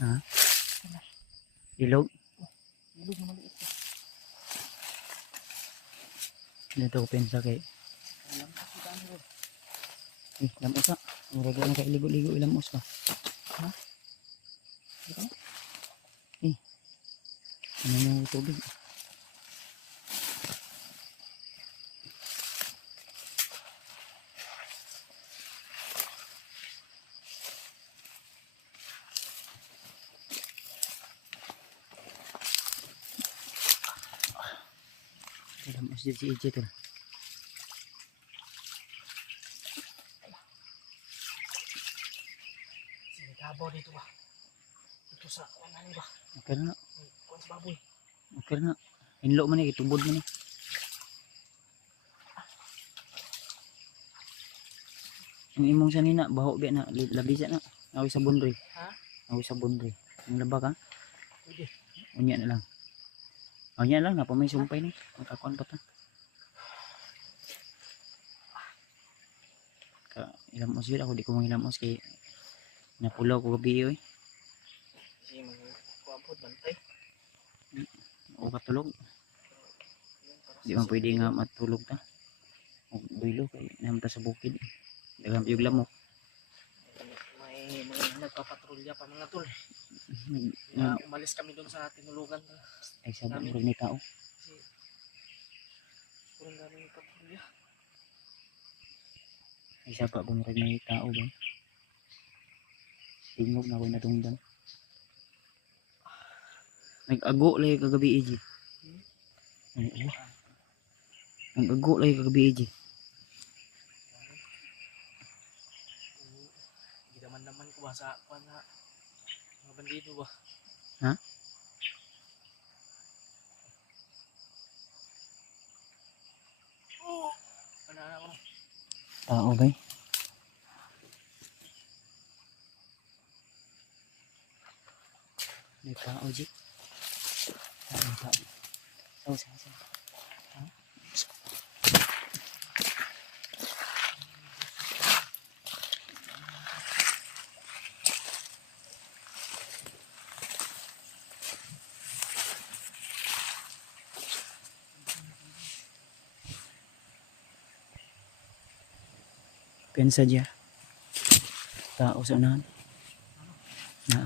Ha? Ilog? Ilog na maliit. Dito ko pensa kay lamos ka. Murag lang ka iligo-ligo ilamos ka. Ha? Ito? Ano yung tubig? Ilamos din si EJ to. Sinitabaw dito ba? Ito sa kanan ba? Okay na. Kuwan sa baboy. Okay na. Hinlo man ni, itubod man ni. Ang imong sanina, baho biya na, labisa na. Awi sa bunri. Ha? Awi sa bunri. Ang laba ka? Pwede. Unya na lang. Unya lang, napamay sumpay ni. Magkakuan pa ta. Ilamos yun ako, di ko mangilamos kay napulaw ko gabi eh. Kasi mga kuwabot, bantay. O katulog. Di man pwede nga matulog ta. O builo kay naman ta sa bukid. Daghang yung lamok. May mga nagpapatrolya pa mga tol. Nag- Umalis kami doon sa tinulugan. Ay sa bukid ni tao. Kasi kurang daming patrolya. Ay sa pa bumurag na tao ba. Tingog na ko natungdan. Nag-ago lagi kagabi EJ. Nag-ago lagi kagabi EJ. Gidaman-daman ko ba sa kuwan na mga bandido ba? Ha? Ano ko? Tao ba? May tao EJ. Tao. Sa. Pensa dia. Tao sa unahan. Na.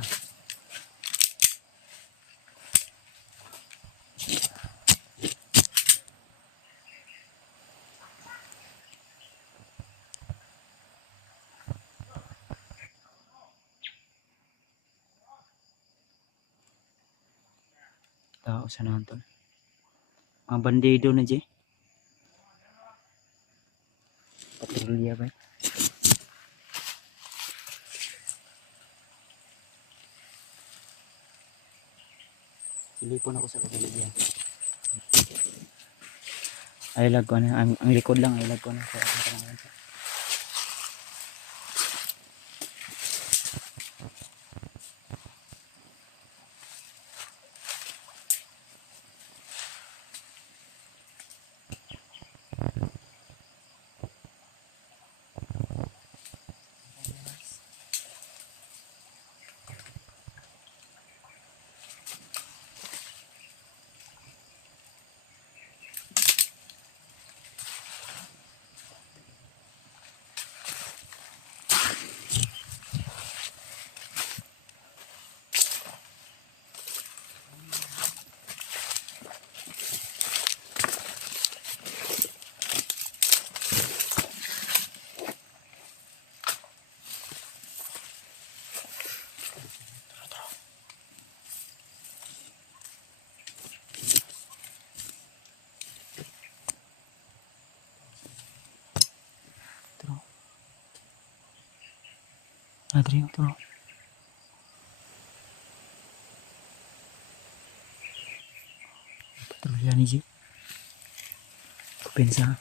Tao sa unahan to. Mga bandido na EJ. Patrolya ba? Silipon ako sa kabaligyan. Ay lag ko na. Ang likod lang. Ay lag ko na. Sa aking Adrio, turo. Patrolya ni EJ. Pensa.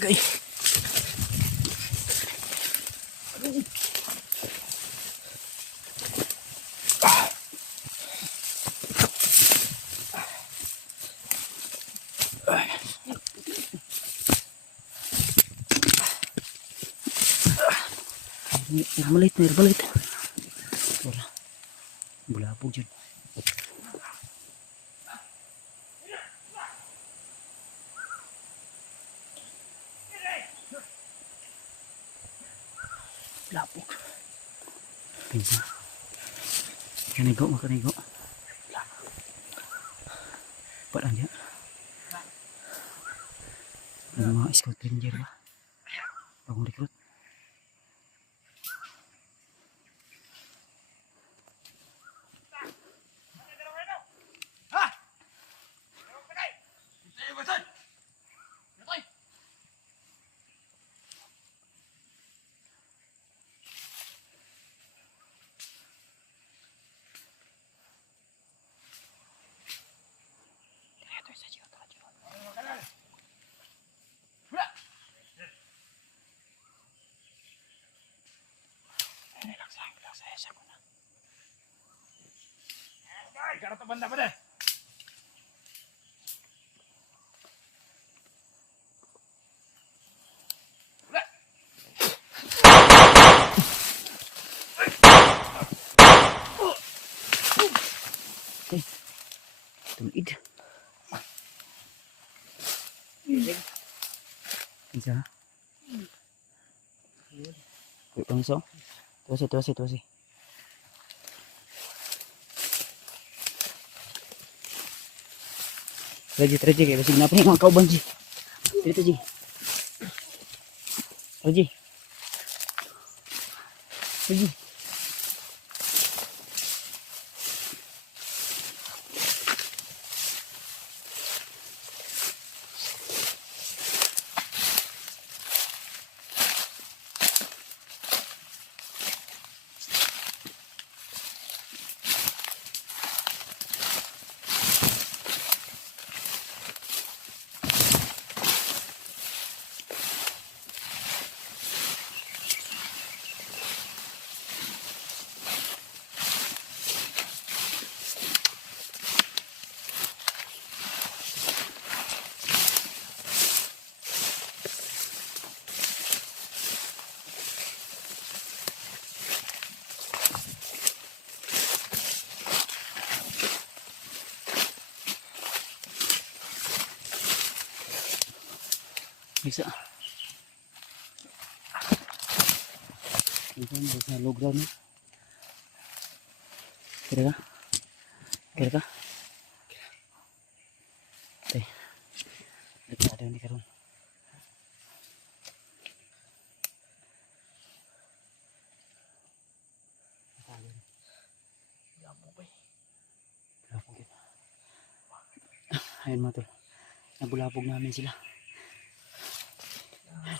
Gay. Nirmalit, nirmalit. Wala. Bulabog dyan. Bulabog. Pinsa. Kanigo, makanigo. Palang dyan. Ang mga scout ranger ba? Bagong recruit. Karata banda pa deh. Tulid. Pinsa. Kaya pangso. Tuwasi. Raji, kayak masih kenapa nih mau kau banji? Cerita Ji. Raji. Bisa. Ini bisa logram nih. Kira kah? Teh. Dekat ada ini karun. Bulabog kita. Ayun mga tol. Nabulabog namin sila.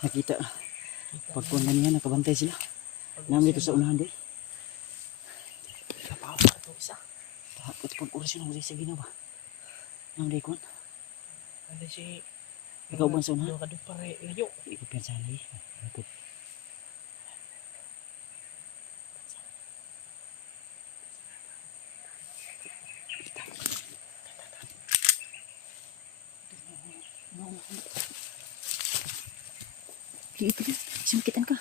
Nakita. Pagkuhan kanina, nakabantay sila. Namin dito sa unahan din. Kapaw pa ito isa. Tapos pag-oras yun, sa ginawa. Namin day kuhan. Ada si Ikaw ba sa unahan? Dua kaduk pare layo. Ikaw piyansa lagi. Napod. Itu dia, semakitan ka.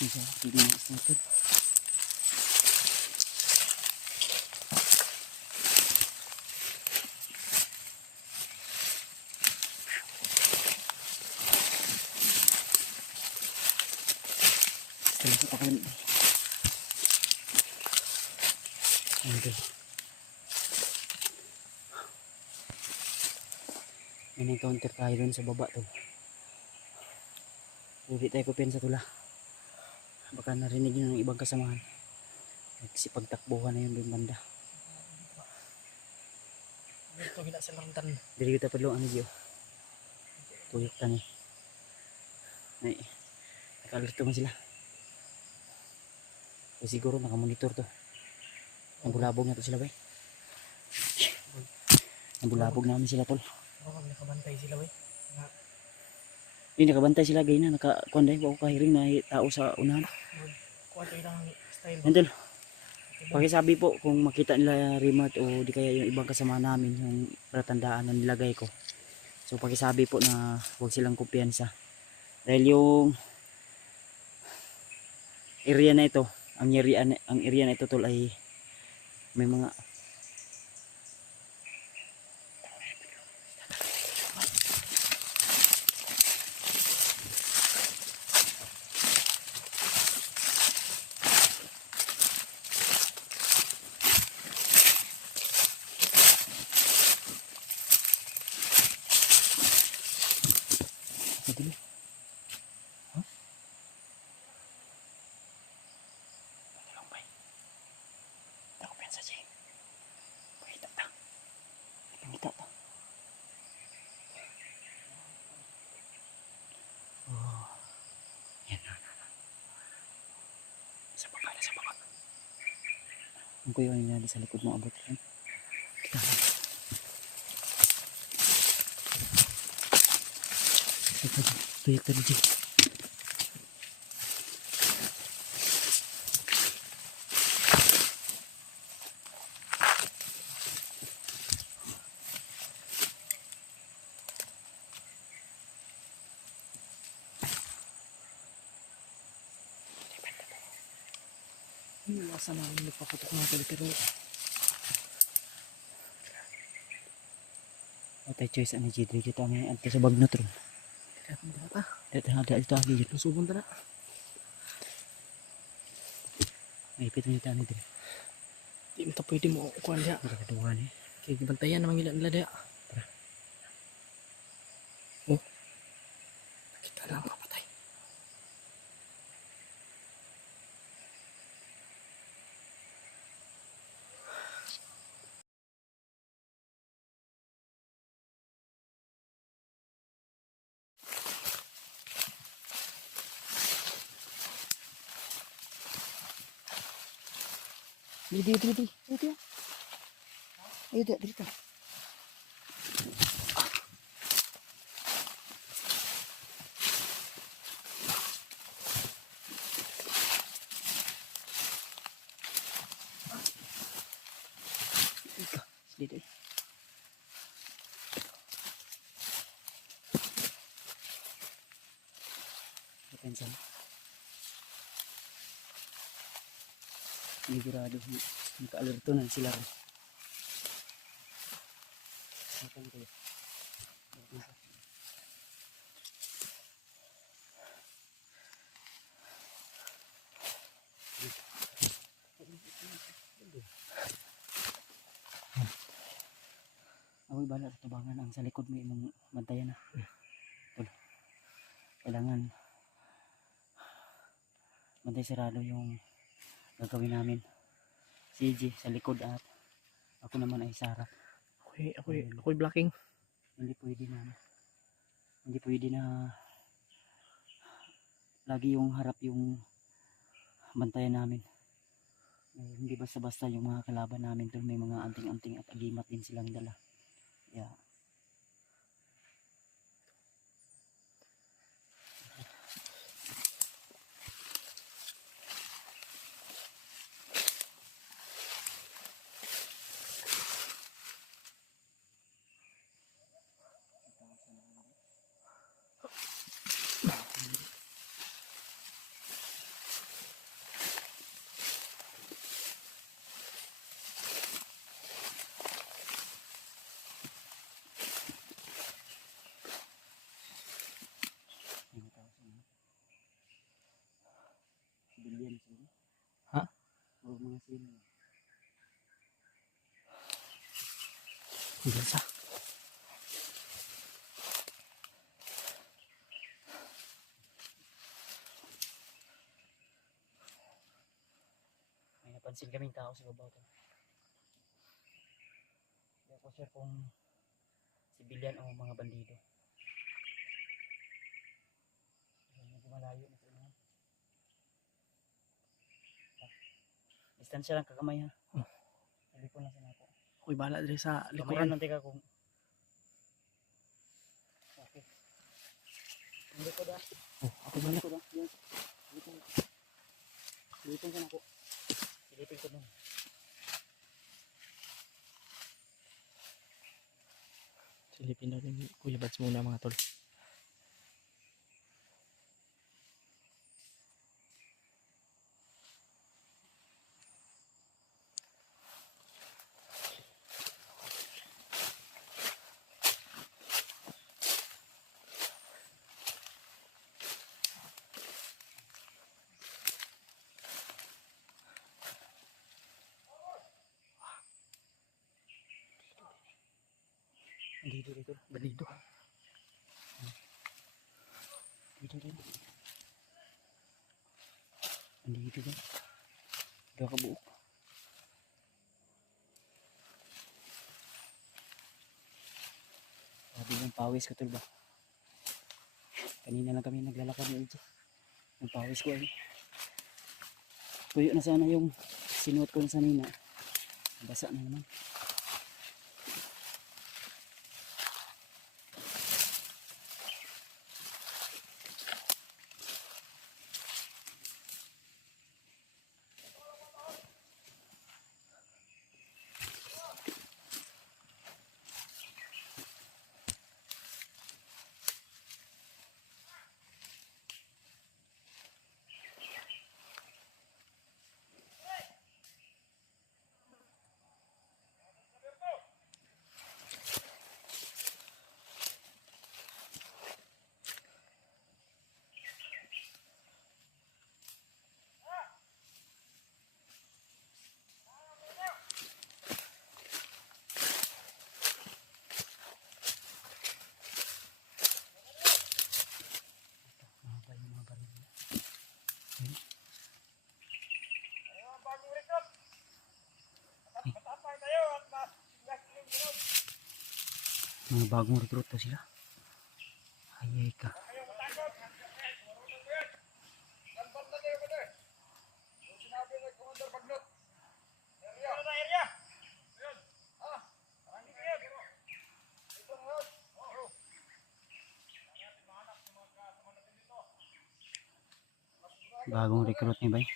Bisa hindi na sniper. Terus apa kan? Aduh. May encounter tayo dun sa baba to. Hindi tayo kupiyan sa tula. Baka narinig yun ng ibang kasamahan. Nagsipagtakbuhan na yun doon banda. Dito gila sa lantan. Dili kita perlu ano diyo. Tuyok tani. Ay, naka-alerto man sila. O siguro nakamonitor to. Nabulabog na to sila bay. Nabulabog namin sila tol. Baka nakabantay sila wey. Hindi nakabantay sila gay na nakakuanday wa ko kahiring na tao sa unahan. Kuha to ilang style. Yan tol. Pakisabi po kung makita nila remote o di kaya yung ibang kasama namin yung palatandaan na nilagay ko. So pakisabi po na huwag silang kumpiyansa. Dahil yung area na ito, ang area na ito tol ay may mga dili. Huh? Tolong bay. Tak kumpiyansa siya. Pakita ta. Pakita ta. Oh. Yan na. Sa baba na sa baba. Ang kuyo na sa likod mo abot yan. Kita. Tuyok tadi Ji. Iwasan namin nagpaputok mga tali pero Otay choice ani Ji dito ang anti sa bagnot ron. Dito ada ito agi dito. lusubon ta na. Ay pito nito ani dito. Di mo ta pwede mo kuha niya. Ada kedua ni. Kaya gibantayan naman nila nila dia. Oh. Kita lang papatay. Dito. Ayo dito. Dito. Pensan. Sigurado naka-alerto na sila rin. Satan kayo. Ako'y bala sa tubangan ang sa likod mo imong bantayan na. Kailangan bantay sarado yung gagawin namin. Si EJ sa likod at ako naman ay sarap. Ako'y blocking. Hindi pwede na lagi yung harap yung bantayan namin. Hindi basta-basta yung mga kalaban namin doon, may mga anting-anting at agimat din silang dala. Yeah. ng sino. Hindi sa. May napansin kaming tao sa babaw to. Hindi ako sure kung sibilyan o mga bandido. Medyo malayo na sa inyo. Distansya lang kakamay ha. Talipon lang sa nako. Uy, bala diri sa Likuran likuran. lang tika kung okay. Hindi ko da. Oh, ako bala. Ko da. Silipin ka na ko. Silipin ko na. Silipin daw ni Kuya Bats muna mga tol. Dito dito. Bandido. Dito dito. Dito dito. Dua ka buok. Sabi yung pawis ko tol ba? Kanina lang kami naglalakad ni LJ. Yung pawis ko ay tuyo na sana yung sinuot ko na sanina. Basa na naman. Mahaba yung mga baril niya. Mga bagong recruit to sila. Ayay ka. Bagong recruit ni bay.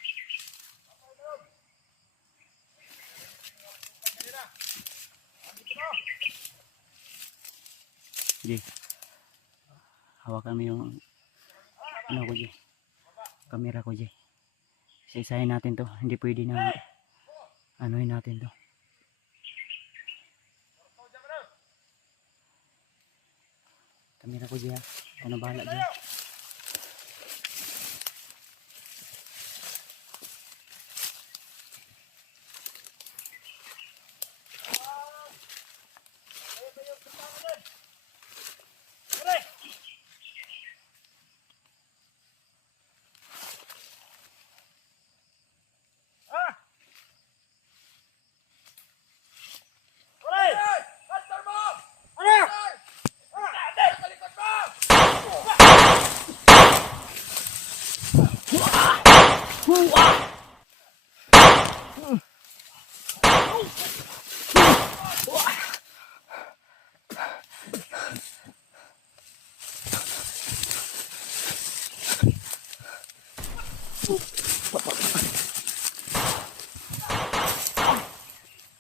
Jay, hawakan mo yung ano ko Jay, camera ko Jay. Isa-isahin natin to, hindi pwede na anuhin natin to. Camera ko Jay ha, ako na bahala Jay.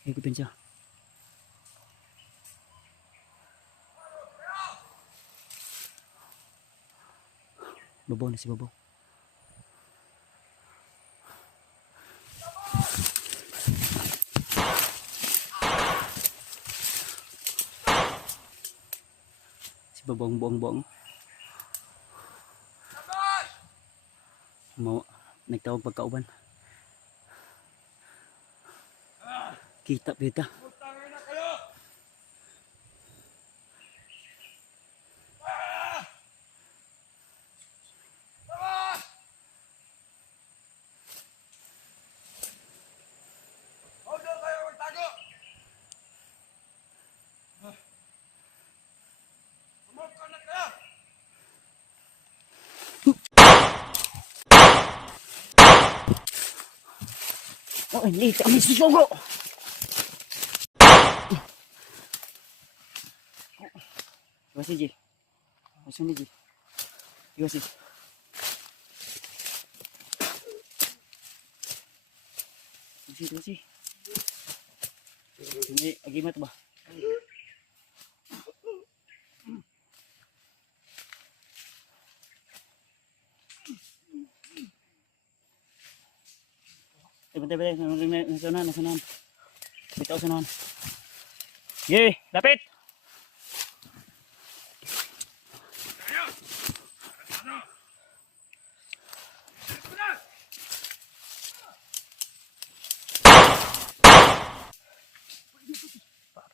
Higupin siya. Babaw na si Babaw. Si Babaw ang buong-buong. Nagtawag pagkauban. Kita beta. Oh, hindi kami susugo. Iwasi, G. Iwasi ni G. Iwasi. Iwasi. Ini agimat ba? Bantay. Nasunan. Bitaw sunan. Ye, lapit.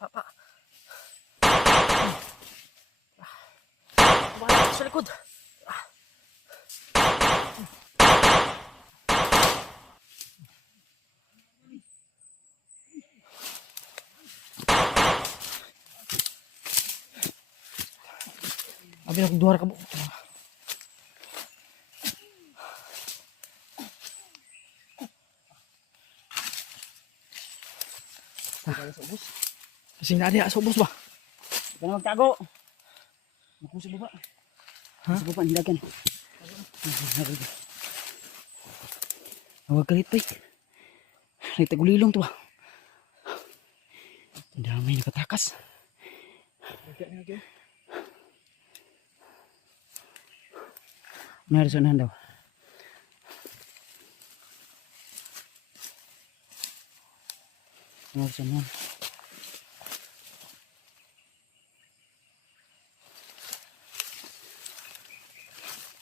Pa. Wala sa likod. Abi nak duha ka mo. Kasi na dia sa ubos ba? Kana magtago. Naku sa baba. Ha? Sa baba nilagan. Awag kalit pa. Ay tagulilong to ba? Ang dami nakatakas. Narisonan daw. Narisonan.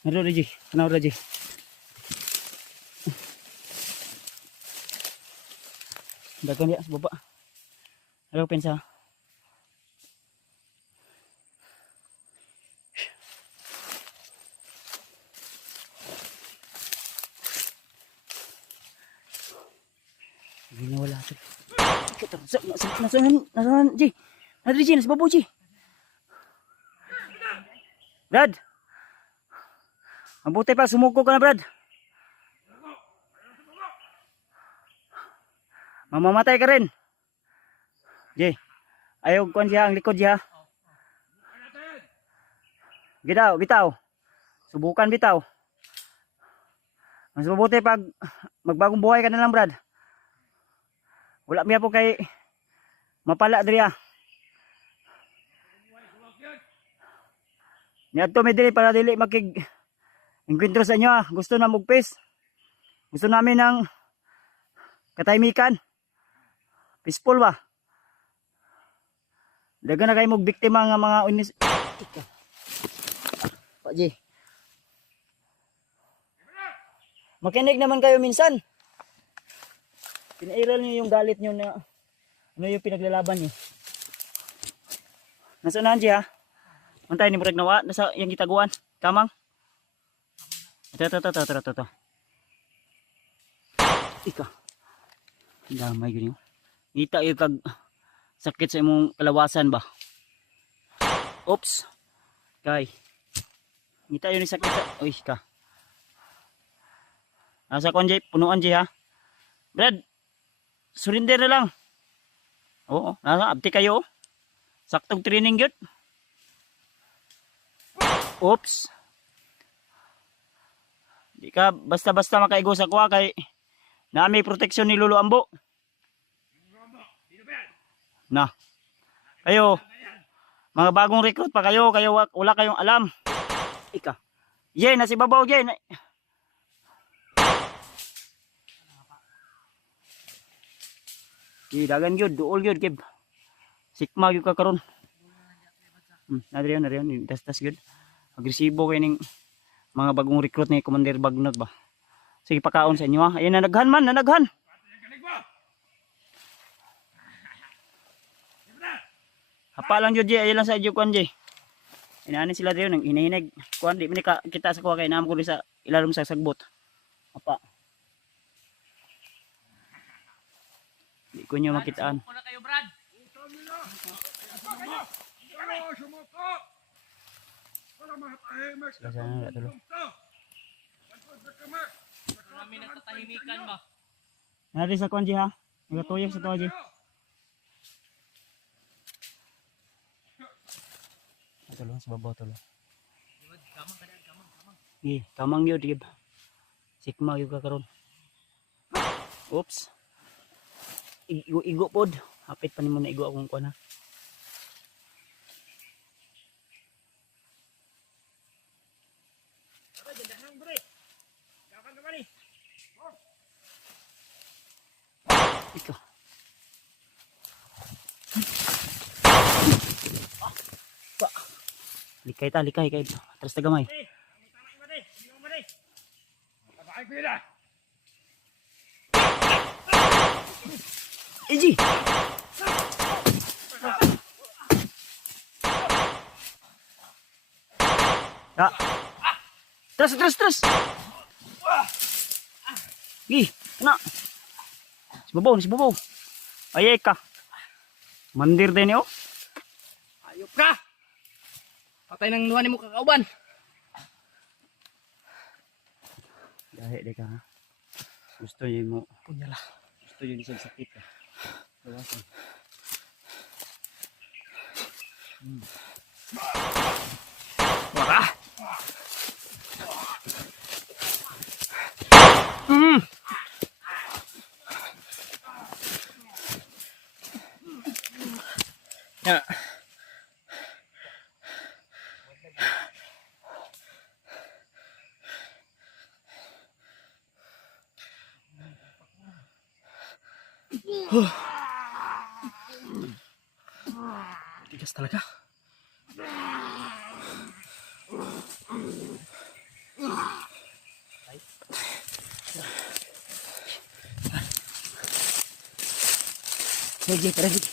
Naro Raji, kenal Raji. Dagan ya sebaba. Halo pensa. Ini wala tu. Kita nasan Ji. Nadri Ji, sebab Ji. Brad. Mabuti pa, sumuko ka na, Brad. Mamamatay ka rin. Jay, ayaw kuhan siya, ang likod siya. Bitaw. Subukan bitaw. Mas mabuti pag magbagong buhay ka na lang, Brad. Wala miya po kay mapala diriya. Niadto mi diri para dili makig enkwentro sa inyo. Gusto na mugpis. Gusto namin ng katahimikan. Peaceful ba? Daga na kayo magbiktima ng mga unis. Paji. Makinig naman kayo minsan. Pinairal niyo yung galit niyo na ano yung pinaglalaban niyo. Nasa nandiyo ha? Mantay ni murag nawa nasa yang gitaguan. Kamang. Ito. Ika. Damay gini. Ngita yung kag sakit sa imong kalawasan ba? Oops. Kay. Ngita yun yung sakit sa... Uy ka. Nasa kon Jay, punuan Jay ha. Brad. Surrender na lang. Oo, nasa abti kayo. Saktong training yun. Oops. Di ka basta-basta makaigo sa kuha kay na may proteksyon ni Lolo Ambo. Na. Kayo, mga bagong recruit pa kayo, wala kayong alam. Ika. Jay, nasi babaw Jay. Dagan gyud, duol gyud kib. Sikma gyud ka karon. Nadriyan, tas gyud. Agresibo kay ning mga bagong recruit ni Commander Bagnot ba. Sige pakaon sa inyo ha. Ayun nanaghan. Hapa lang jud ay lang sa jud kuan Jay. Inaani sila diyon nang hinihinig. Kuan di man kita sa kuha kay naam ko sa ilalom sa sagbot. Hapa. Di ko nyo makitaan. Sumok na kayo, Brad. Sila sana na tulo. Marami nagtatahimikan ba? Nari sa kuan Jay ha. Nagatuyok sa tuwa Jay. Tulo sa babaw tulo. Kamang kada, kamang. Kamang yun, gib. Sikma yun ka karon. Oops. Igo pod. Hapit pa ni mo na igo akong kuha na. Ito. Likay ta, likay kay. Atras ta gamay. Eji. Ya. Terus. Gi, kena. Si babaw. Ayek ka. Mandir din yo. Ayop ka! Patay ng luha ni mo kakauban. Dahil de ka ha. Gusto niyo mo. Kunyala. Gusto niyo isang sakit ka. Bawasan. Wala. Ya. Tigas talaga. Sige, tara sige.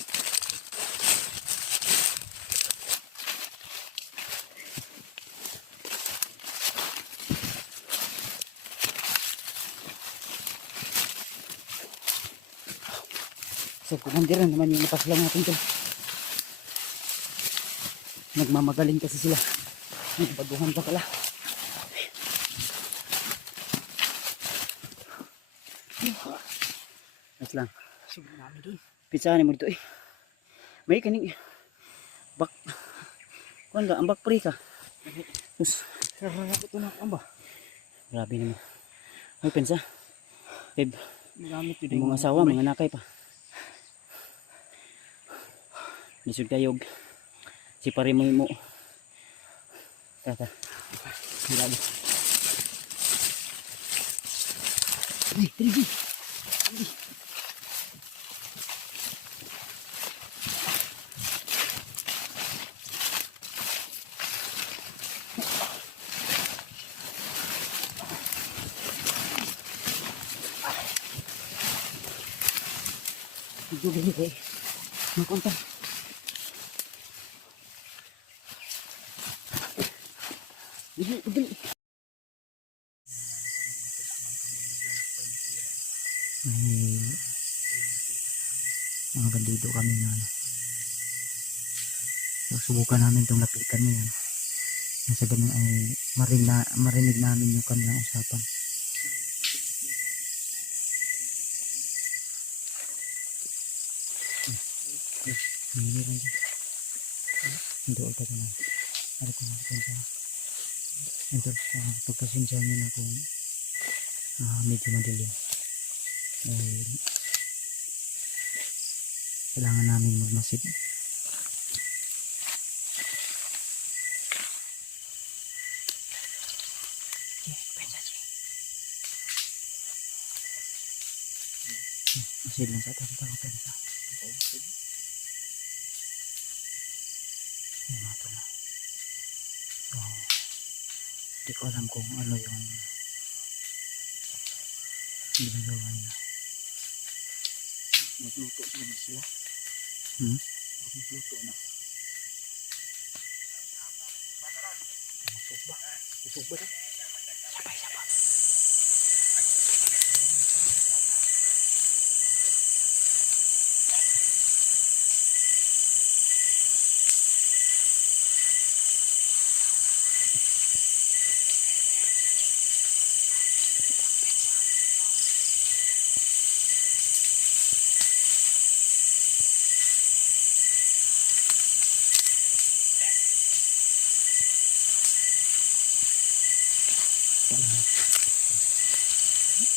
So, kumandiran naman yung napas lang natin to. Nagmamagaling kasi sila. Nagbaguhan pa pala. Mas lang. Sobrang namin dun. Pisahan mo dito eh. May kaning bak. Kuan ka, ambak pre ka. Terus, Sarang ako ito na ba? grabe naman. May pensa. Babe, Magamit yun. yung mga asawa, mga nakay pa. Lisod kayog. Si pare mo. Tata. Grabe. Ay, tiri. Ito gini kay. Makonta. Dili. May mga bandido kami na ano. So, subukan namin itong lapitan niya. Nasa ganun ay marinig namin yung kanilang usapan. Hindi lang siya. Hindi ko ito na. Para ko nakapensya. Ito, pagpasensya niyo na kung medyo madilim. Dahil kailangan namin magmasid. Masid lang sa tayo ko pensa. Yung mga ito na. So, hindi ko alam kung ano yung ginagawa nila. Magluto na sila. Hmm? Magluto na. Usog ba na? Sabay.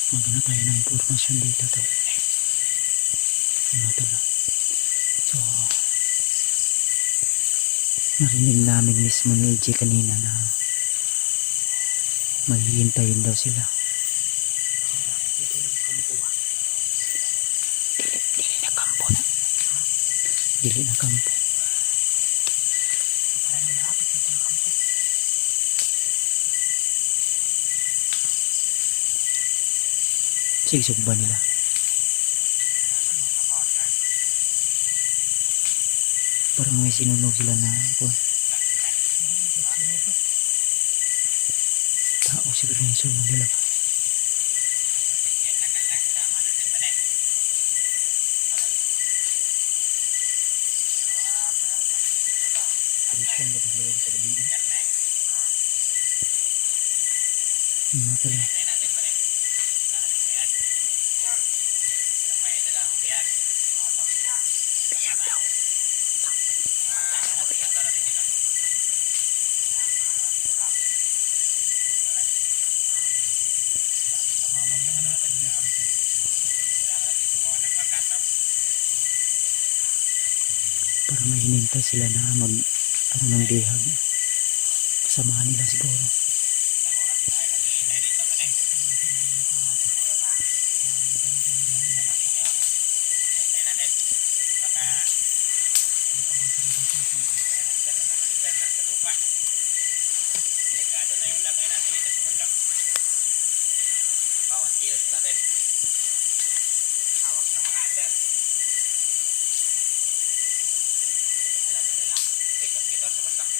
Magana tayo ng impormasyon dito to. Ano to na? So, narinig namin mismo ni AJ kanina na maghihintayin daw sila. Dili na kampo na. Dili na kampo. Sigsug ba nila? Parang may sinunog sila na kung tao siguro yung sunog nila ba? Ano pala? Biyag daw. Parang may hinintay sila na mag ano ng bihag. Kasamahan nila siguro. Delikado na yung lagay natin dito sa bundok. Bawat kilos natin. Hawak ng mga ader. Alam na nila ikot dito sa bundok.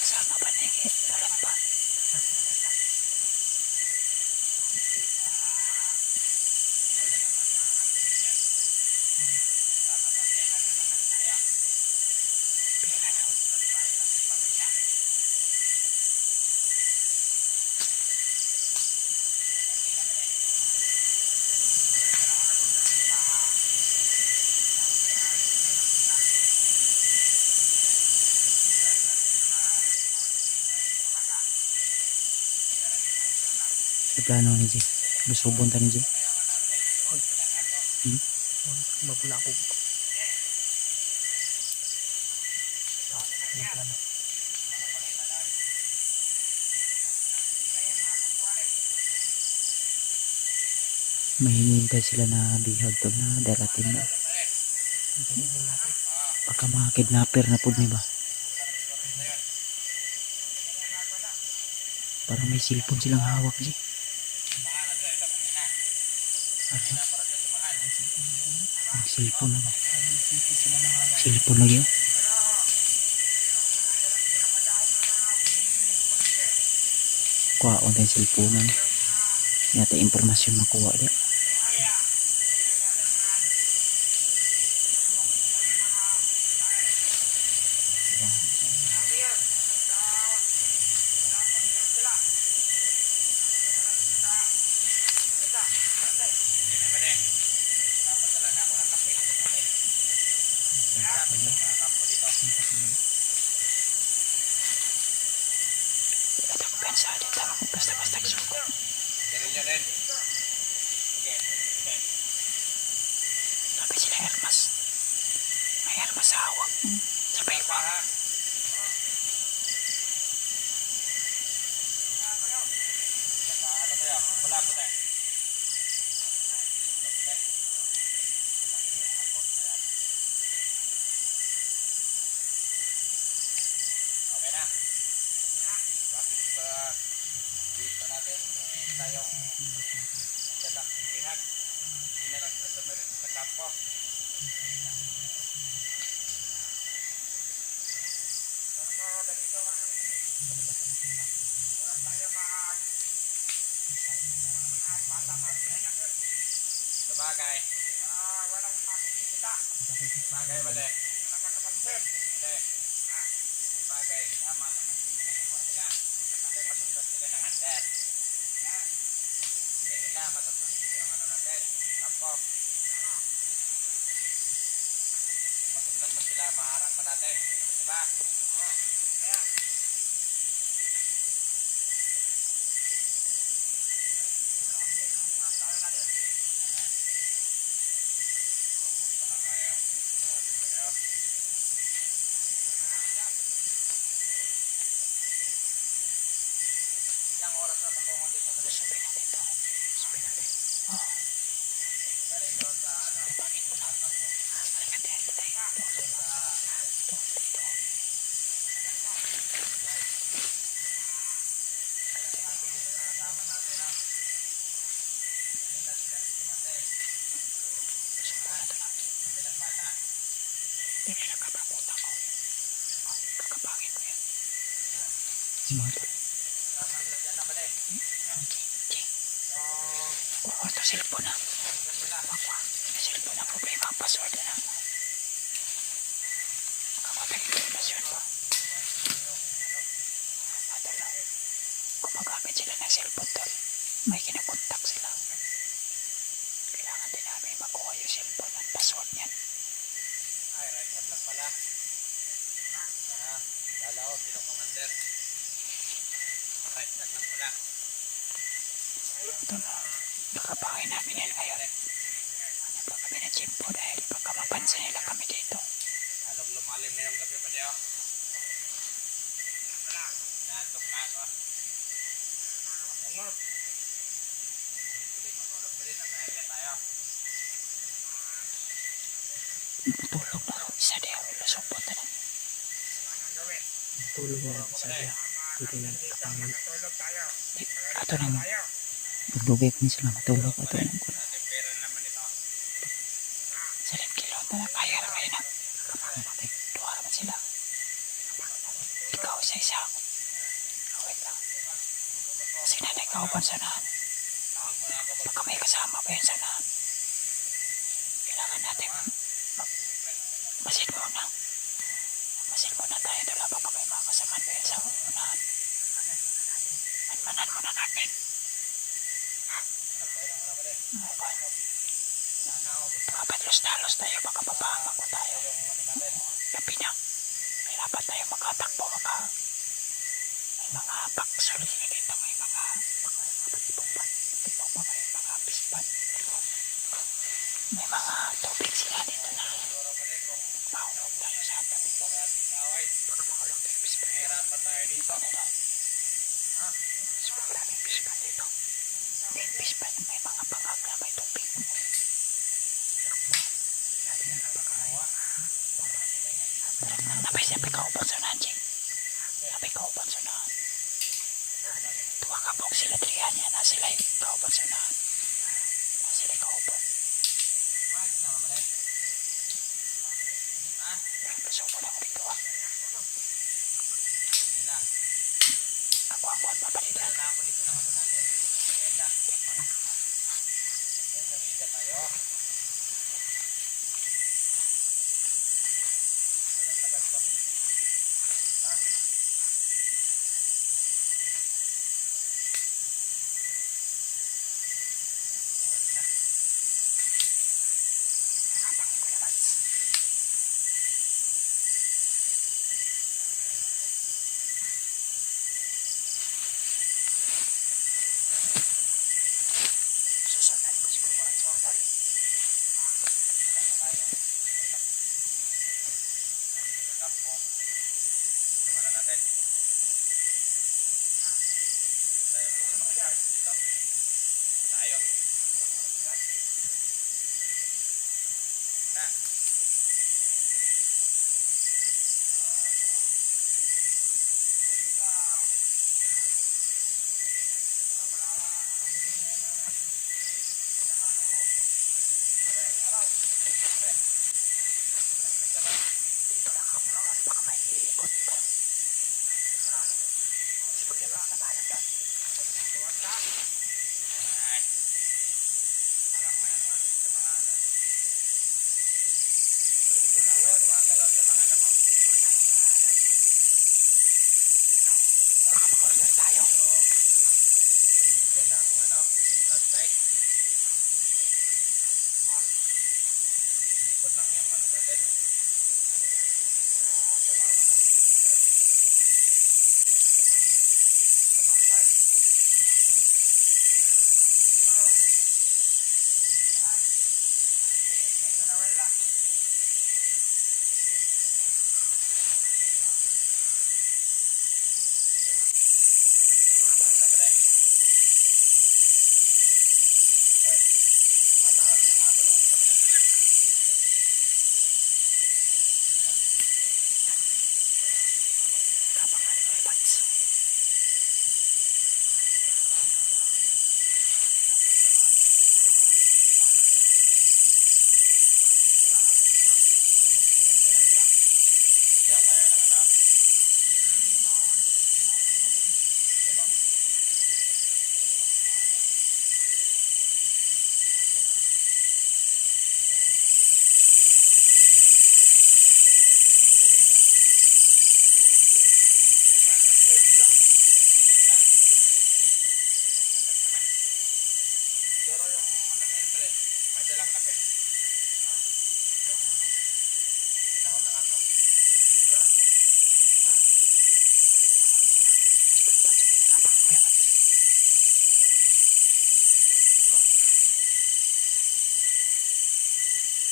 Sama pa na yung ulan pa. Sa plano ni Jay. Lusubon ta ni Jay. Mapula ako. May hinihintay sila na bihag to na darating na. Baka mga kidnapper na po ba? Parang may cellphone silang hawak Jay. Cellphone na ba? Cellphone lagi oh. Kuha on tayong cellphone na. Yata impormasyon makuha dia. Pensa dito ako basta-basta suko. Dirilyo din. Sabi sila Hermas. May Hermas sa hawak. Sabay ba? Wala po tayo. Bakit ba dito natin tayong dalak bihag? Hindi na lang sila dumiretso sa kampo. Sabagay. Walang makikita. Sabagay ba de? Walang makapansin. De. Sabagay. Tama naman yung ginagawa nila. Nakalik masundan sila ng handler. Hindi nila matasundan yung ano natin. Kampo. Masundan mo sila, maharap pa natin. Diba? Kaya. Ilang oras na patungo dito sa Sabi natin ito. Sabi natin. Galing doon sa ano. Bakit mo lang ako? Halika din. Doon sa... Kasama natin na. Hindi na sila simate. Sumpah na lang. Bilang bata. Hindi nila kapapunta ko. Kakabangin ko yan. Si mga tol. Kasama nila dyan na ba de? Oh, ito cellphone na. Pakwa. May cellphone na problema ang password na. Nakakontak ito yung password pa. Ito lang. Gumagamit sila ng cellphone tol. May kinakontak sila. Kailangan din namin makuha yung cellphone at password niyan. Ay, right hand lang pala. Lalaw, sino commander? Right hand lang pala. Ito na. Nakabangay namin yan ngayon. Ano pa kami na chimpo dahil pagka mapansin nila kami dito. Lalong lumalim na yung gabi pa diyo. Naantok na ako. Tungod. Hindi matulog pa rin. Nag-aaya tayo. Matulog na ako. Isa din ako. Lusupot na lang. Matulog na ako. Isa din ako. Hindi na nakapangin. Ato na mo. Naglugay kami sila matulog. Ato na ko na. Pera naman ito. Silent kilot na lang. Kaya na kayo na. Kapangin natin. Duwa naman sila. Ikaw isa-isa ako. Wait lang. Kasi nanay kauban sa nahan. Baka may kasama pa yun sa nahan. Kailangan natin masin muna. Masin muna tayo doon. Baka may mga kasama pa yun sa unahan. Manmanan muna natin. Okay. Baka patlos-talos tayo. Baka papahamak ko tayo. Gabi na. May dapat tayo makatakbo. May mga baksol sila dito. May mga patipong pa. May mga pispan. May mga tubig sila dito na mahulog tayo sa atin. Baka mahulog tayo pispan. Dito nila. Sobrang daming pispan dito. May pispan. May mga bangag na may tubig. Napay kauban sa nanjing. Napay kauban sa nahan. Tuwa kabog sila triyan yan. Na sila yung kauban sa nahan. Na sila yung kauban. Pasubo lang ko dito ah. Ako ang papalitan. Susundan ko siguro sa hotel. Siguro yung ano na yun, pre, may dalang kape. Dahon ng aso.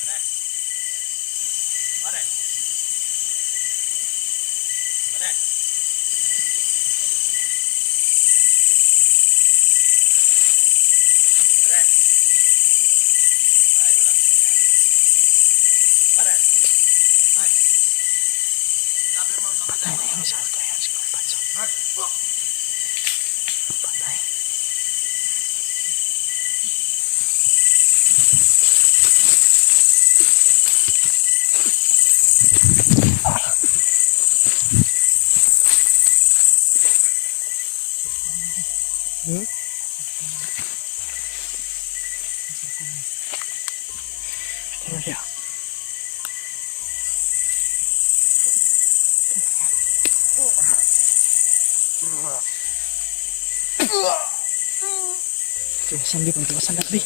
Pare. Pare. Pare. Pare. Ay, wala. Pare. Ay. Sabi mo sa Patay na yung salto yan, si Kulpanso. Ay. Patay. Ano siya? Tiwasan di, tiwasan na di.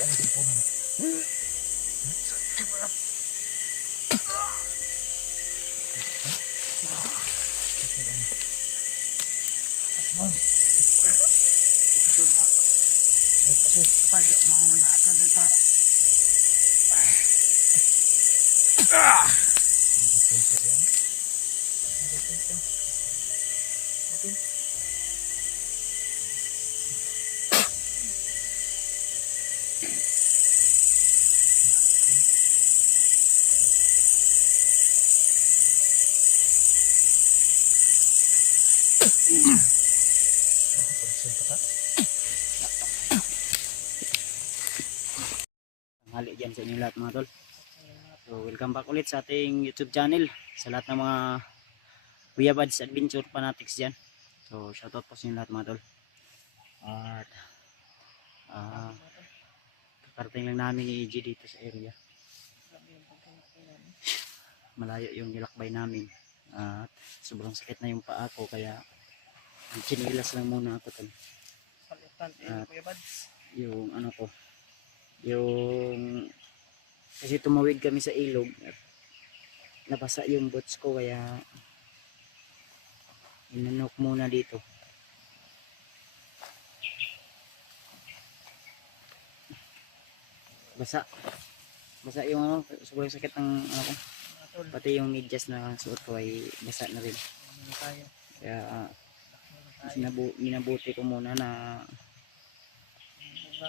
Tanghali dyan sa inyo lahat mga tol. So welcome back ulit sa ating YouTube channel. Sa lahat ng mga Kuya Buds Adventure Fanatics dyan. So shoutout po sa inyo lahat mga tol. At kakarating lang namin ni EJ dito sa area. Malayo yung nilakbay namin. At sobrang sakit na yung paa ko kaya chinilas lang muna ako tol. Salutan At Kuya Buds. yung ano ko, yung kasi tumawid kami sa ilog at nabasa yung boots ko kaya inanok muna dito. Basa yung ano, sobrang sakit ng ano ko, Tol, pati yung medyas na suot ko ay basa na rin ano tayo? kaya minabuti ko muna na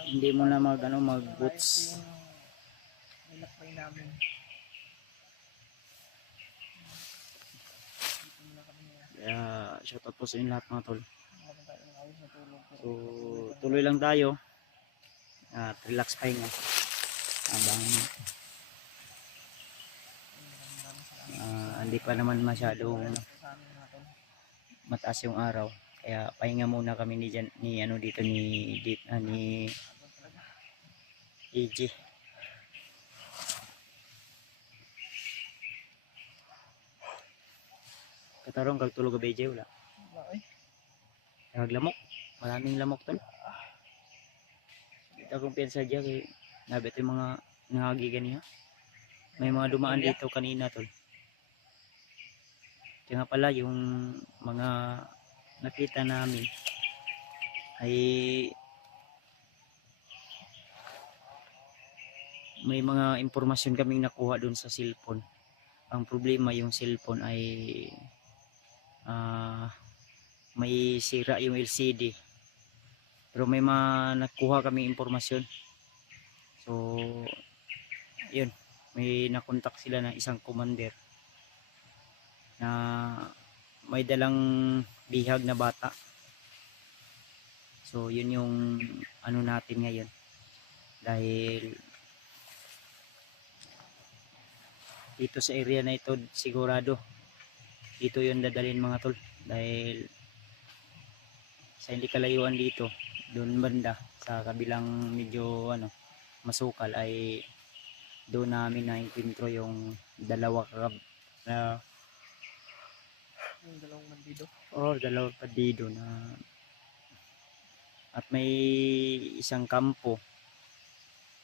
hindi mo na mag boots. Nilakbay namin. Kaya shoutout po sa inyo lahat mga tol. Meron tayo ng ayos na tulog. So tuloy lang tayo at relax pahinga habang hindi pa naman masyadong mataas yung araw Kaya pahinga muna kami ni ano dito ni EJ. Katarong kagtulog ka EJ wala. Naglamok. Maraming lamok tol. Ito kung piyansa dyan kay nabit yung mga nangagi ganiya. May mga dumaan dito kanina tol. Kaya nga pala yung mga nakita namin ay may mga impormasyon kaming nakuha doon sa cellphone. Ang problema yung cellphone ay may sira yung LCD. Pero may mga nakuha kaming impormasyon. So, yun. May nakontak sila ng isang commander na may dalang bihag na bata. So, yun yung ano natin ngayon. Dahil dito sa area na ito sigurado dito yun dadalhin mga tol. Dahil sa hindi kalayuan dito, doon banda sa kabilang medyo masukal ay doon namin na-encuentro yung dalawang bandido. Dalawang bandido na at may isang kampo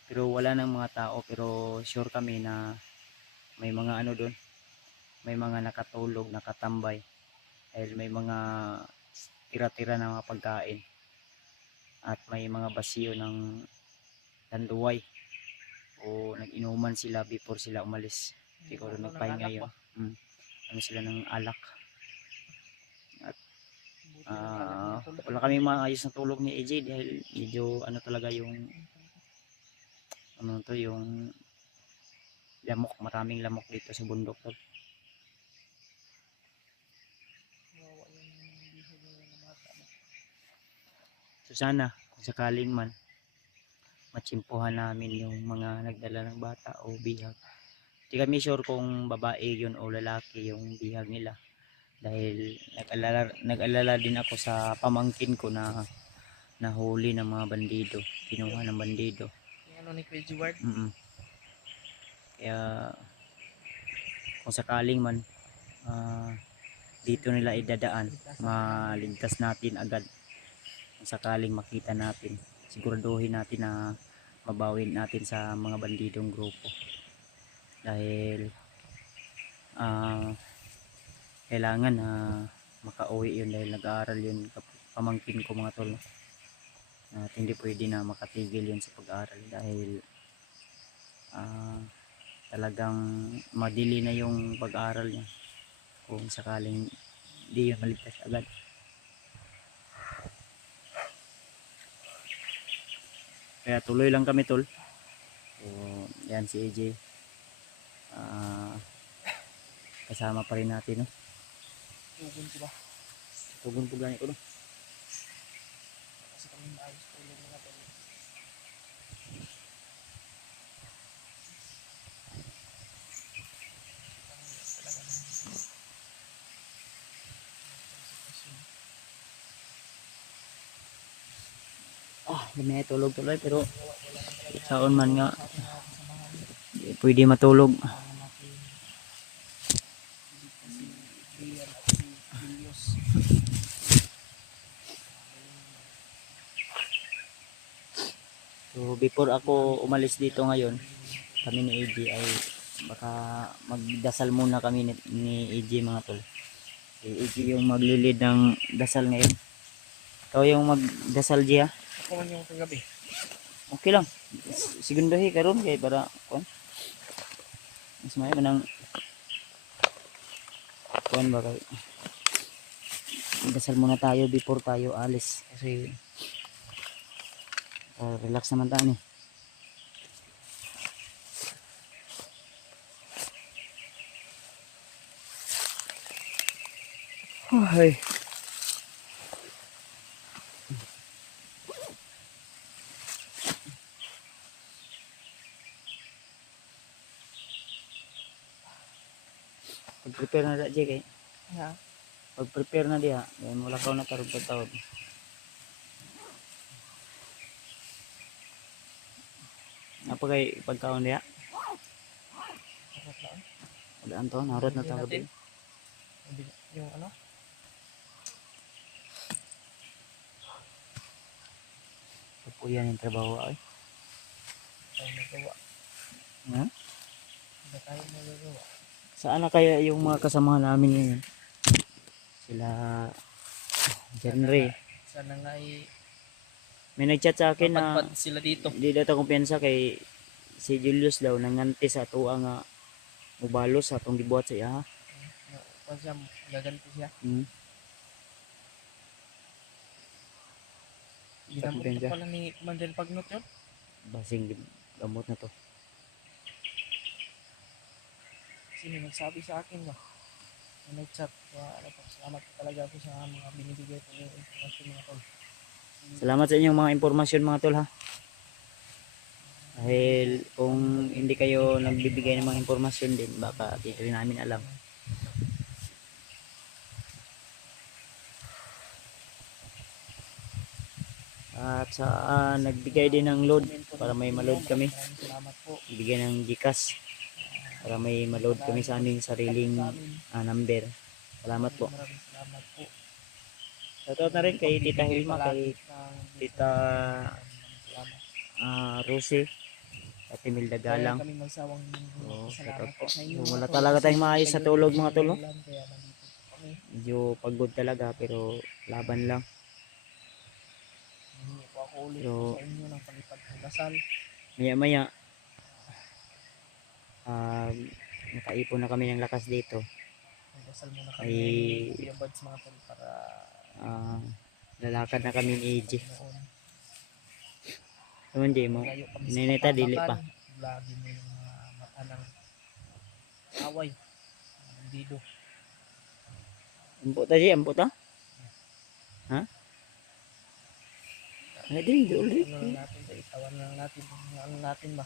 pero wala nang mga tao, pero sure kami na may mga doon, may mga nakatulog, nakatambay dahil may mga tira-tira ng mga pagkain at may mga basiyo ng tanduay o nag-inuman sila before sila umalis. Siguro nagpahinga yun. Sila ng alak at wala kami maayos na tulog ni AJ dahil medyo talaga yung yung lamok, maraming lamok dito sa bundok tol. So sana kung sakaling man matsimpuhan namin yung mga nagdala ng bata o bihag. Hindi kami sure kung babae yun o lalaki yung bihag nila. Dahil nag-alala din ako sa pamangkin ko na nahuli ng mga bandido. Kinuha ng bandido. Yung ni Crazy Ward? Kaya kung sakaling man dito nila idadaan, maligtas natin agad. Kung sakaling makita natin, siguraduhin natin na mabawin natin sa mga bandidong grupo. Dahil kailangan na makauwi yun dahil nag-aaral yun pamangkin ko mga tol. At hindi pwede na makatigil yun sa pag-aaral dahil talagang madili na yung pag-aaral niya kung sakaling di yun maligtas agad. Kaya tuloy lang kami tol. So, yan si AJ. Kasama pa rin natin, no? Tugon ko ba? Tugon po gani ko, no? Kasi kami maayos tulog mga tol. May tulog tuloy pero saon man nga pwede matulog. So before ako umalis dito ngayon, kami ni AJ ay baka magdasal muna kami ni AJ mga tol. Si AJ yung maglilid ng dasal ngayon. Ikaw yung magdasal Gia? Ako man yung kagabi. Okay lang. Sigundahi karon kay para kuan. Mas may manang kuan ba kay. Dasal muna tayo before tayo alis kasi relax naman tayo ni. Ay. Pag-prepare na dyan kay. Ha? Pag-prepare na diha. Then wala ka na tarong pagtaon. Apa kay pagkaon diha? Sarap lang. Wala to, narot na tawag Natin. din. Yung ano? Ito po yan yung trabaho ay. Tayo nagawa. Ha? Hindi tayo nagagawa. Saan na kaya yung mga kasamahan namin ngayon? Sila Henry. Sana nga May nagchat sa akin na mapadpad sila dito. hindi daw ta kumpiyansa kay si Julius daw nanganti sa tuwa nga mubalos sa atong gibuhat sa iya. Ha? Kung siya, gaganto siya. Hmm. Ginamot kumpiyansa. na pala ni Mandel Pagnot yun. Basing gamot na to. Sino nagsabi sa akin ba? Na nag-chat. Kaya salamat talaga ako sa mga binibigay ko yung information mga tol. Salamat sa inyong mga impormasyon mga tol ha. Dahil kung hindi kayo nagbibigay ng mga impormasyon din, baka di rin namin alam. At sa nagbigay din ng load para may maload kami. Maraming salamat po. Ibigay ng GCash para may maload kami sa aming sariling number. Salamat po. Maraming salamat po. Shoutout na rin kay Tita Hilma, kay Tita Salamat. Rosie, at Imelda Galang. Kami magsawang So, salamat shoutout po. sa inyo. So, wala talaga tayong maayos sa tulog mga tol. Kaya nandito kami. Medyo pagod talaga pero laban lang. Hindi po ako ulit So, sa inyo ng palipad ng dasal. Maya maya nakaipon na kami ng lakas dito. Magdasal muna kami Ay- ng earbuds mga tol para Lalakad na kami ni AJ. noon. Naman di mo. Layo kami sa Ninita dili pa. kapamakan. Lagi mo yung mga mata ng away. Bandido. Ampo ta di, ampo ta? Ha? Ay di, ulit. Ano lang natin ba? Itawan lang natin. Ano natin ba?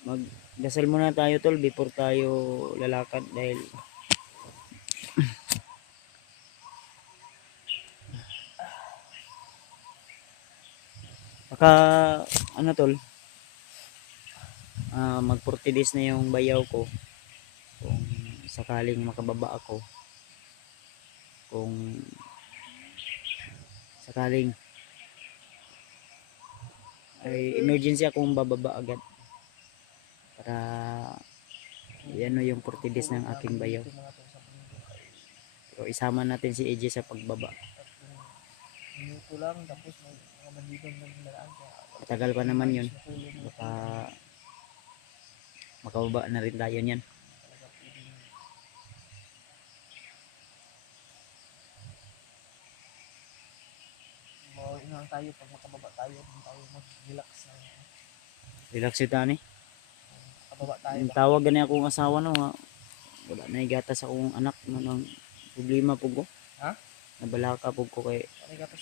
Magdasal muna tayo tol before tayo lalakad dahil baka ano tol mag 40 days na yung bayaw ko kung sakaling makababa ako, kung sakaling ay emergency akong bababa agad para ano yung 40 days ng aking bayaw. Ito mga tol sa mundo. So isama natin si AJ sa pagbaba. Tatlong minuto lang tapos mga bandido na nilaan. Matagal pa naman yun. Baka makababa na rin tayo niyan. Mawawin lang tayo pag makababa tayo. Doon tayo mag-relax. Relax yun tani. Makababa tayo Ang ba? tawag gani akong asawa no nga. Wala na igatas akong anak ng problema po ko. Ha? Nabalaka po ko kay Ano yung kapit?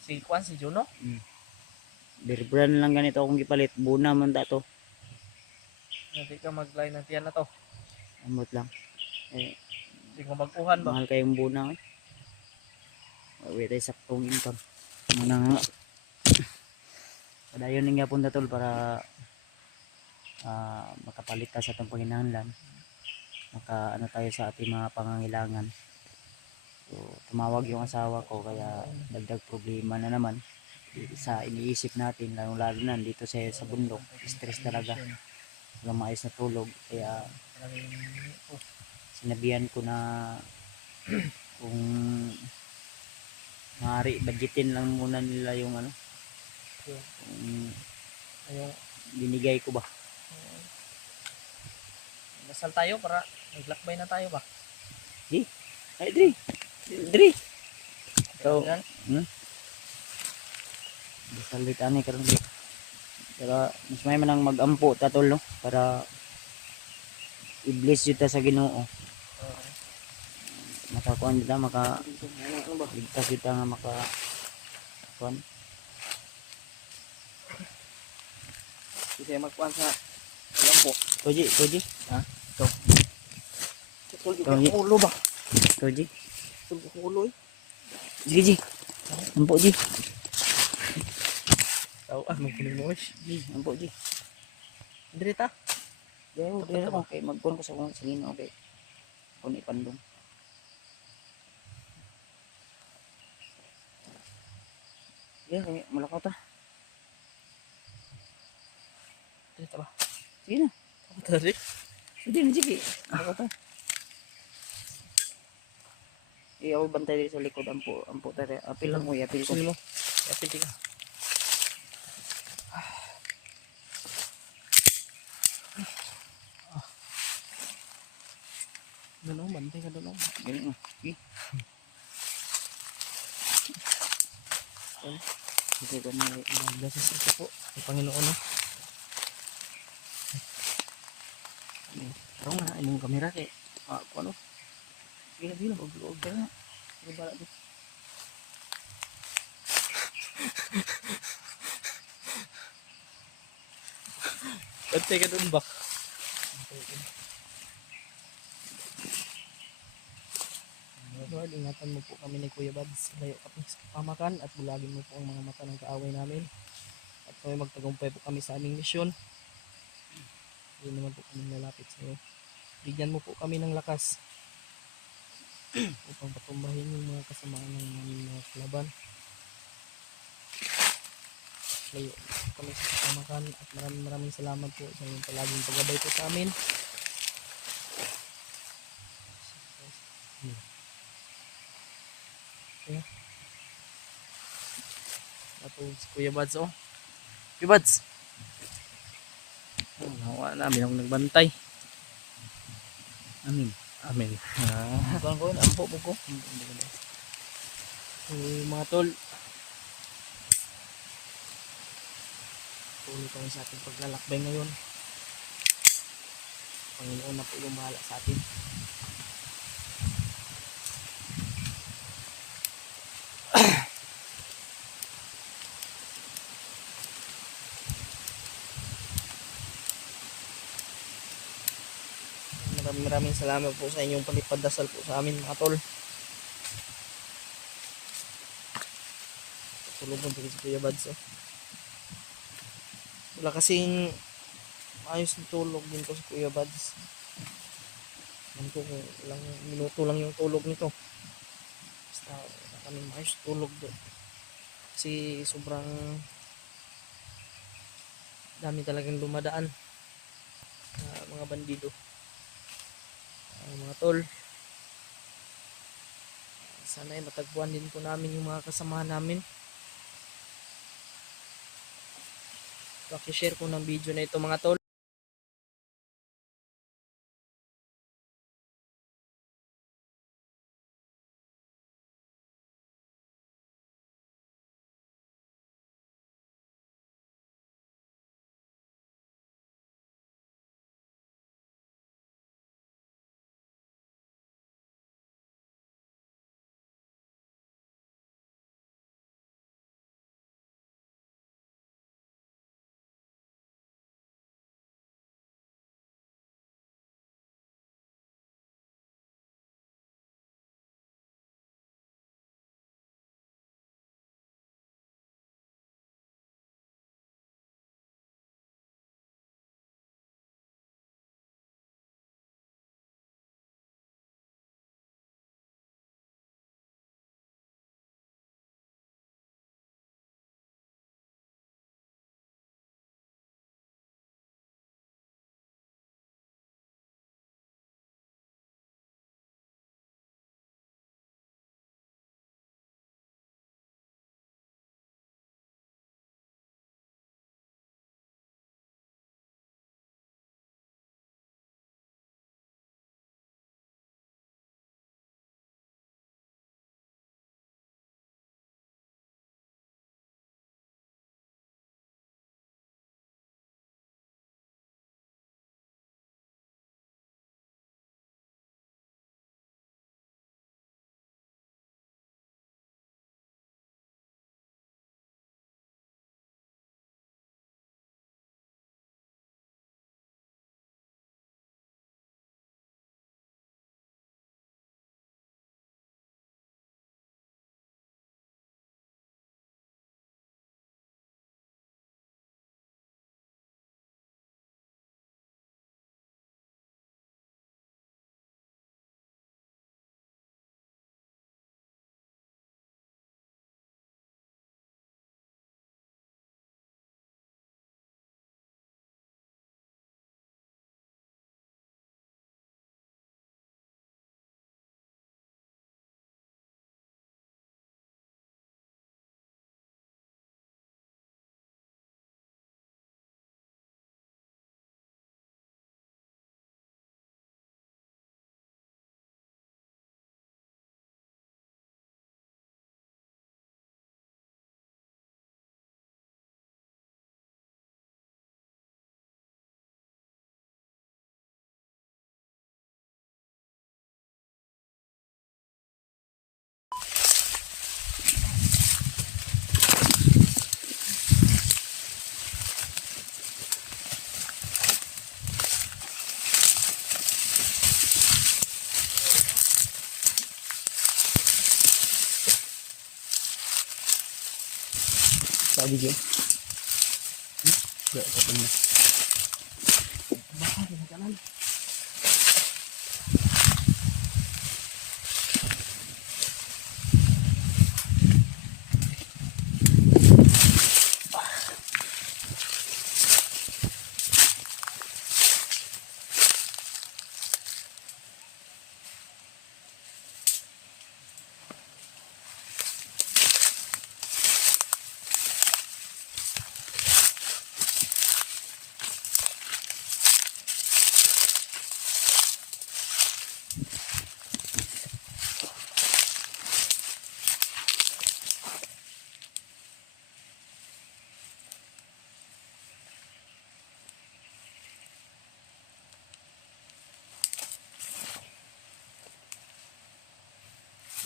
Si Kwan, si Juno? Berbran lang ganito akong gipalit. Buna man ta to. Hindi ka mag-line ng tiyan na to. Amot lang. Eh, Hindi ko magpuhan ba? mahal kayong buna eh. Wait tayo saktong income. Muna nga. Padayon nga punta tol para makapalit ta sa itong panginahanglan. Maka ano tayo sa ating mga pangangailangan. So, tumawag yung asawa ko kaya dagdag problema na naman sa iniisip natin, lalo na dito sa bundok. Stress talaga, walang maayos na tulog, kaya sinabihan ko na kung maaari budgetin lang muna nila yung ano, yung Ayun. binigay ko ba. Dasal tayo para maglakbay na tayo ba? Ay Dri so Yan. salit ani karon di pero mas may manang magampo tatol no para i-bless yun ta sa Ginoo, makakuan kita maka ligtas kita nga maka kuan. Kasi magkuhan sa lampo. Toji Ha? Ito. Ito, Ito. Ulo ba? Ito, G. Tulog ko ulo eh. Sige, G. Ampo, G. Tao magkunin mo eh. G, ampo, G. Diri ta. Pero, pero, okay. Magkuhan ko sa kung salino, okay. Kung ipandong. Yeah, okay. Malakaw ta. Diri ta ba? Sige na. Ako tadi. Hindi na, sige. Malakaw ta. Ako bantay dito sa likod. Ampo tayo. Apil lang mo, apil ko. Kunin mo. Yapin ka. Doon oh, bantay ka doon oh. Ganyan mo. Okay. Sige ko mo. Blessings ito po. Ang Panginoon no. Ito nga, imong kamera kay. Ano? Sige, sige. Huwag ka na. Huwag bala dito. Bantay ka doon ba? Lord, ingatan mo po kami ni Kuya Bads. Layo kami sa pamakan at bulagin mo po ang mga mata ng kaaway namin. At kami magtagumpay po kami sa aming misyon. Hindi naman po kami lalapit sa iyo. Bigyan mo po kami ng lakas upang patumbahin yung mga kasamaan ng aming mga kalaban. Layo kami sa pamakan at maraming salamat po sa iyong palaging paggabay po sa amin. Okay. Natulog si Kuya Bads oh. Kuya Bads! Nawa namin ako nagbantay. Amin. Amen. Bukan ko, ampo mo ko. So, mga tol, tuloy kami sa ating paglalakbay ngayon. Panginoon na po yung bahala sa atin. Maraming salamat po sa inyong palipadasal po sa amin mga tol. Tulugan po si Kuya Bads oh. Wala kasing ayos na tulog din ko si Kuya Bads. Alam ko kung ilang minuto lang yung tulog nito. Basta wala kaming ayos tulog doon. Kasi sobrang dami talagang lumadaan na mga bandido. Mga tol, sana ay matagpuan din po namin yung mga kasama namin. Paki-share ko ng video na ito mga tol. Basa video. Gak apa na. Baka din kanan.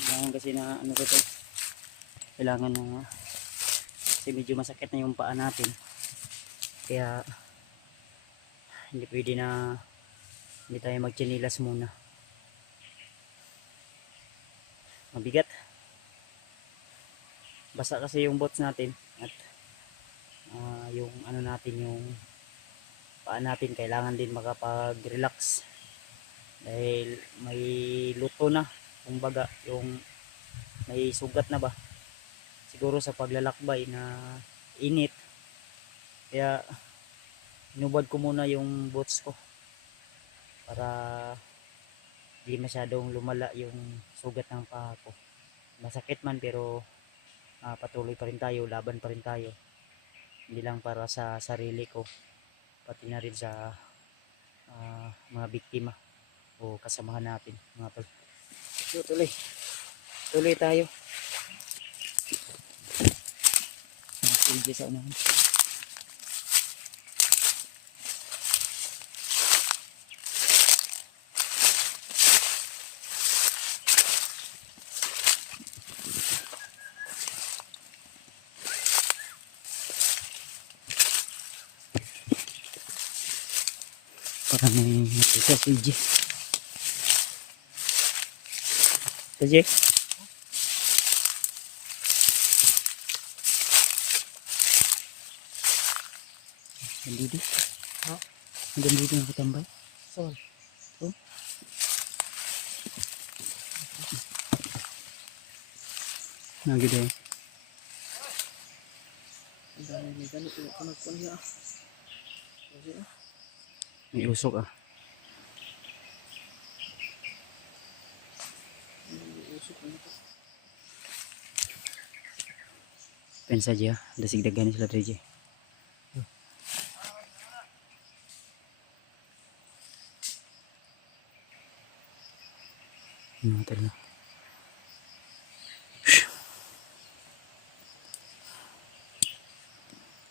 Kailangan kasi na ano ko to. Kailangan na kasi medyo masakit na yung paa natin. Kaya hindi pwede na hindi tayo magtsinilas muna. Mabigat. Basa kasi yung boots natin at yung ano natin yung paa natin kailangan din makapag-relax dahil may luto na, kumbaga yung may sugat na ba siguro sa paglalakbay na init, kaya inubad ko muna yung boots ko para di masyadong lumala yung sugat ng paa ko. Masakit man pero patuloy pa rin tayo, laban pa rin tayo, hindi lang para sa sarili ko pati na rin sa mga biktima o kasamahan natin mga tol. So, tuloy tayo. Sige sa unahan. Parang may nakita si G. G? Nandito? Ha? Nandito nakatambay? Saan? Oh? Nagito eh. Ang dami may ganito yung panagpan niya. Kasi May usok ah. usok na ito. Pensa aja, dasig dagan sila Treje. Tara na.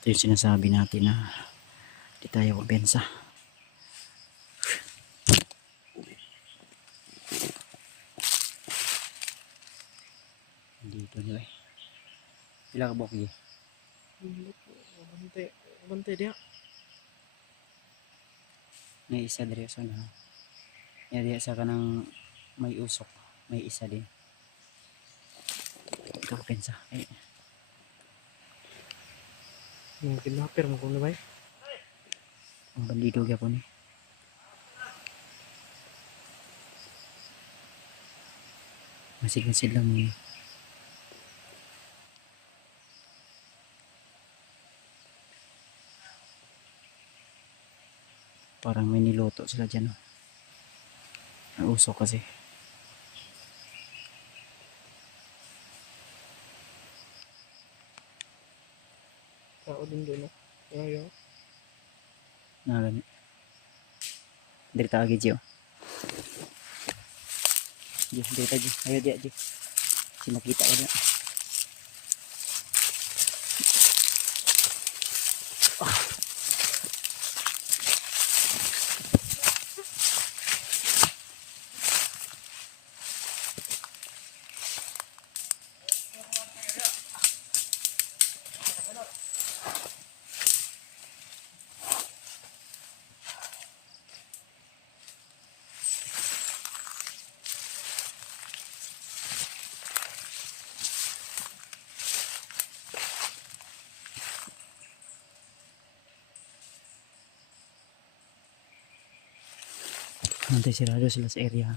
Ito yung sinasabi natin na di tayo kumpensa. Dito nila eh. Sila ka bukgi. Bante dia. May isa diri sa na. Diya sa kanang may usok. May isa din. Ikaw kumpensa. Eh. Yung kidnapper mo kung nabay. Ang bandido gyapon eh. Masigmasid lang muna. Parang may niluto sila dyan. Oh. Ang usok kasi. Tao din doon. Ayaw. Nagani. Dari tagi Gio. Dari tagi. Ayo dia Gio. Sinakita ko na. Nantay sirado sila sa area.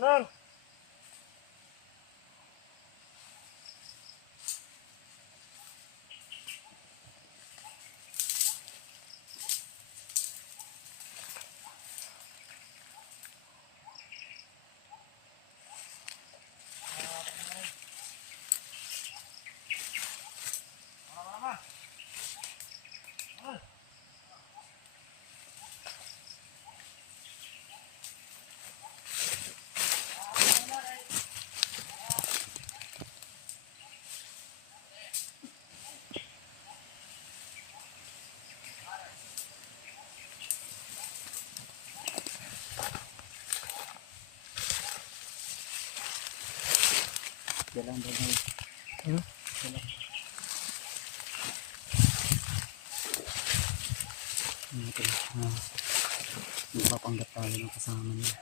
Anon. Dalang bagay. Hmm? Ito na. Magpapanggap tayo ng kasama nila.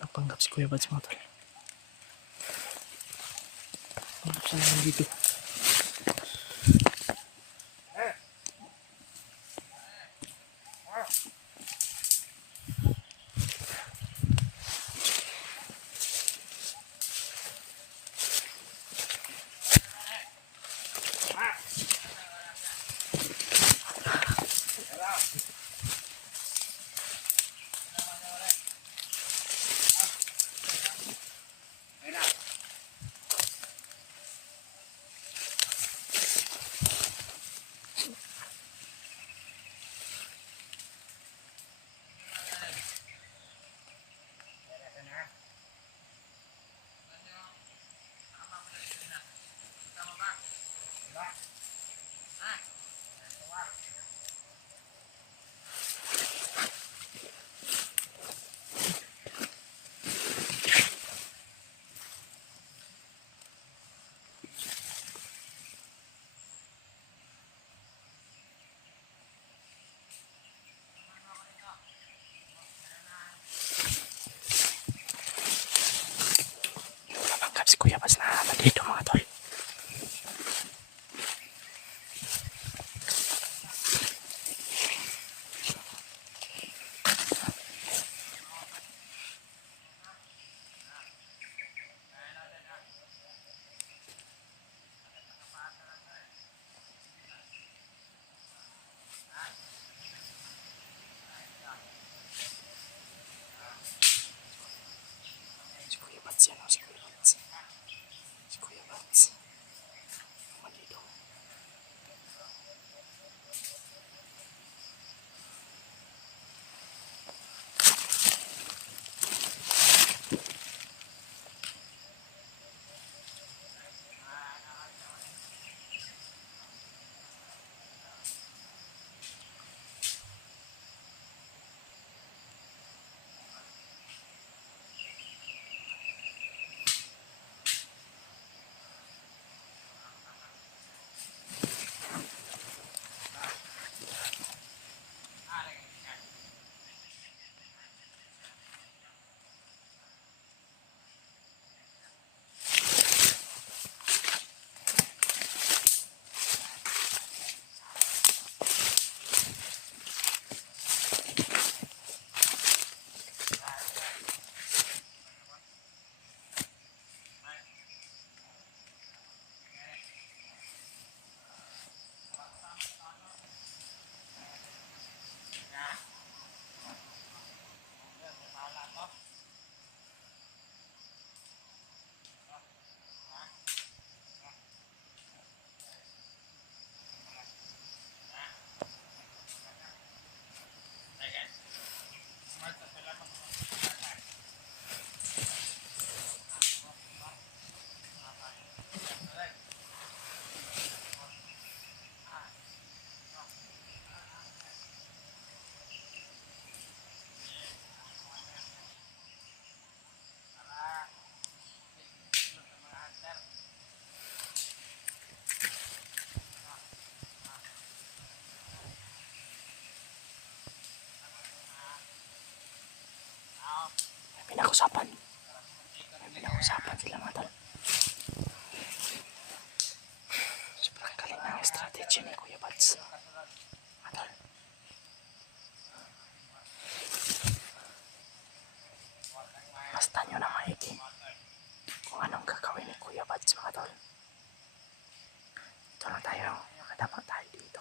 Napanggap si Kuya Bads mga tol. Panggap siya naman dito. Napanggap si Kuya Bads na naman dito mga tol. Si Kuya Bads yan o, si Kuya Bads. pinag-usapan. May pinag-usapan sila mga tol. Sobrang galing ng strategy ni Kuya Bads. Mga tol. Basta nyo na maigi kung anong gagawin ni Kuya Bads mga tol. Ito lang tayo. Nakadama tayo dito.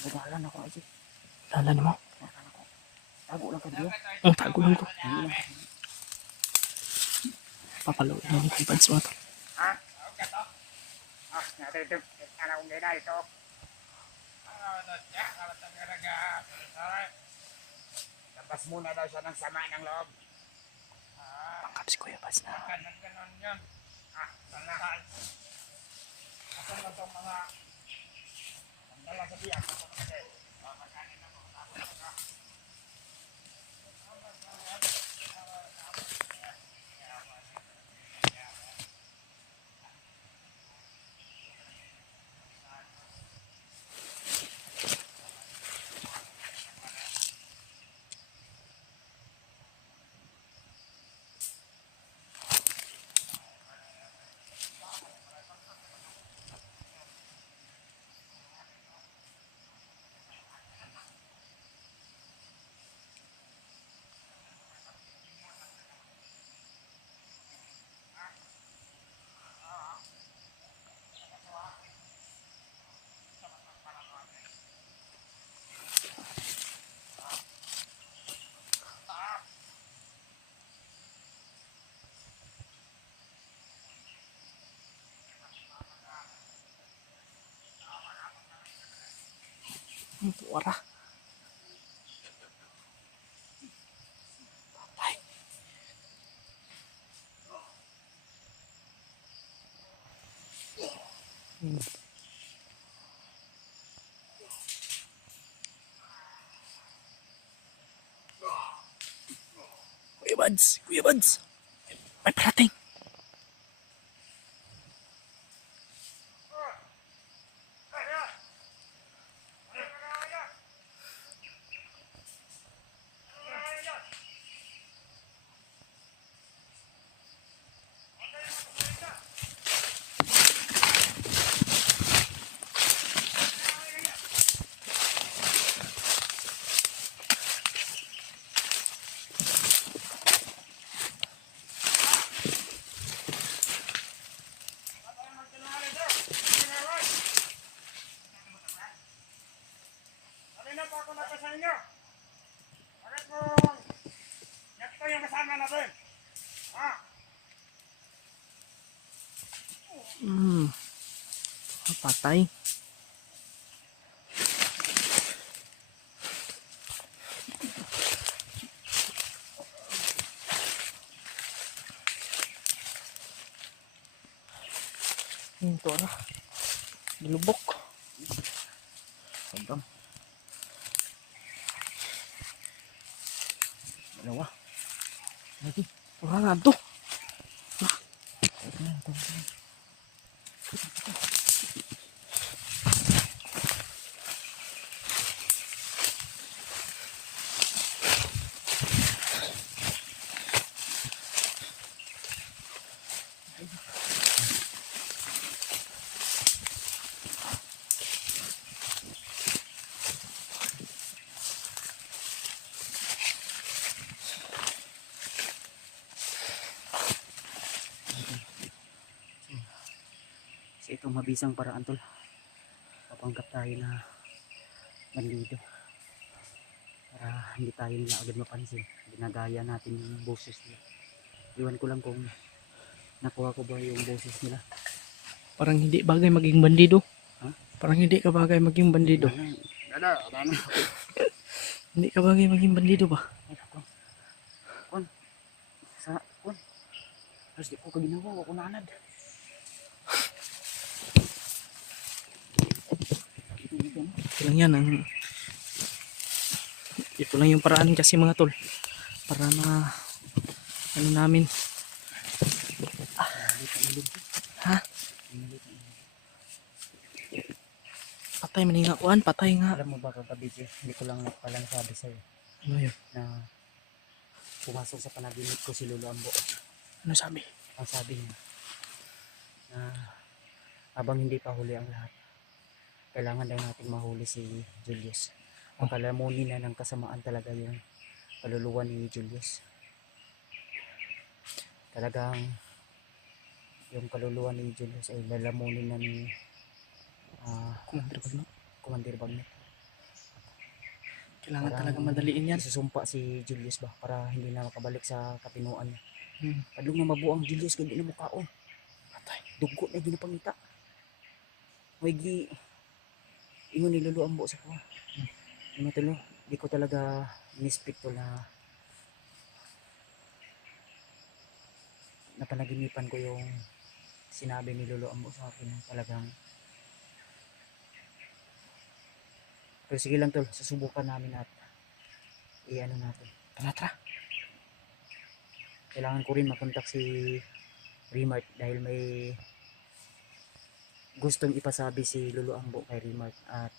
Nagalan ako aja. Lala mo? Tago lang ka diyo. Ang tago lang ko. Papalawin na ni Kuya Bads mga tol. Labas muna daw siya ng sama ng loob. Pangkap si Kuya Bads na. Ganon yun. Talahan. Asan na itong mga dala sa biyak? Wala. Patay. Kuya Bads. Kuya Bads. May parating. Kanina pa ako nata sa inyo. Bakit mo yakto yung kasama natin? Ha? Patay. Ito na. Nilubok. Sobrang. Dalawa. Lagi. Wala na ito. Sa itong mabisang paraan tol. Papanggap tayo na bandido. Para hindi tayo nila agad mapansin. Ginagaya natin yung boses nila. Iwan ko lang kung nakuha ko ba yung boses nila. Parang hindi bagay maging bandido. Ha? Parang hindi ka bagay maging bandido. Dada. Hindi ka bagay maging bandido ba? Kun. Sa kun. Tapos di ko kaginawa, ako nanad. Ito lang yan ito lang yung paraan kasi mga tol para na ano namin ha patay man nga kuan patay nga Alam mo ba kagabi, hindi ko lang palang sabi sa'yo ano yun na pumasok sa panaginip ko si Lolo Ambo. ano sabi Ang sabi niya na habang hindi pa huli ang lahat, kailangan daw nating mahuli si Julius. Ang kalamunin na ng kasamaan talaga yung kaluluwa ni Julius. Talagang yung kaluluwa ni Julius ay lalamunin na ni Commander Bagnet. kailangan Parang talaga madaliin yan isusumpa si Julius ba para hindi na makabalik sa kapinuan niya. hmm. Padung na mabuang Julius kundi na mukaon. patay Dugo na ginapangita. May ingon ni Lolo Ambo sa kuha. Ano talo, di ko talaga in-expect to na napanaginipan ko yung sinabi ni Lolo Ambo sa akin na talagang. Pero sige lang tol, susubukan namin at i-ano natin. tara Kailangan ko rin makontak si Remart dahil may gustong ipasabi si Lolo Ambo kay Remart at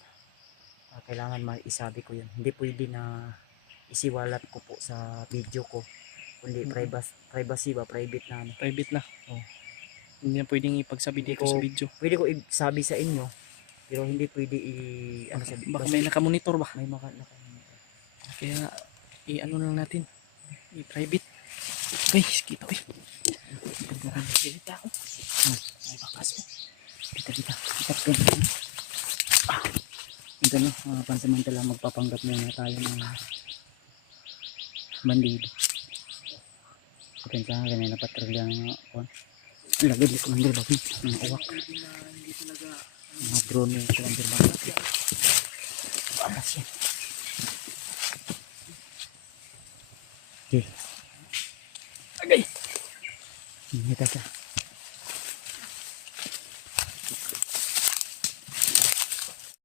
kailangan maisabi ko yun. Hindi pwede na isiwalat ko po sa video ko, kundi privacy ba, private na ano. private na Oh. hindi na pwedeng ipagsabi Hindi dito ko- sa video Pwede ko isabi sa inyo pero hindi pwede ano sa baka may nakamonitor ba may kaya i-ano lang natin i-private ay kita Kita ako. Ay bakas mo. Kita. Ito no, pansamantala magpapanggap muna tayo ng bandido. Kapag ganyan na patrolya ng kuwan. Lagad ni Commander Bagnet ng uwak. Mga drone yung Commander Bagnet. Bakas yan. Okay. Agay! Hita ka.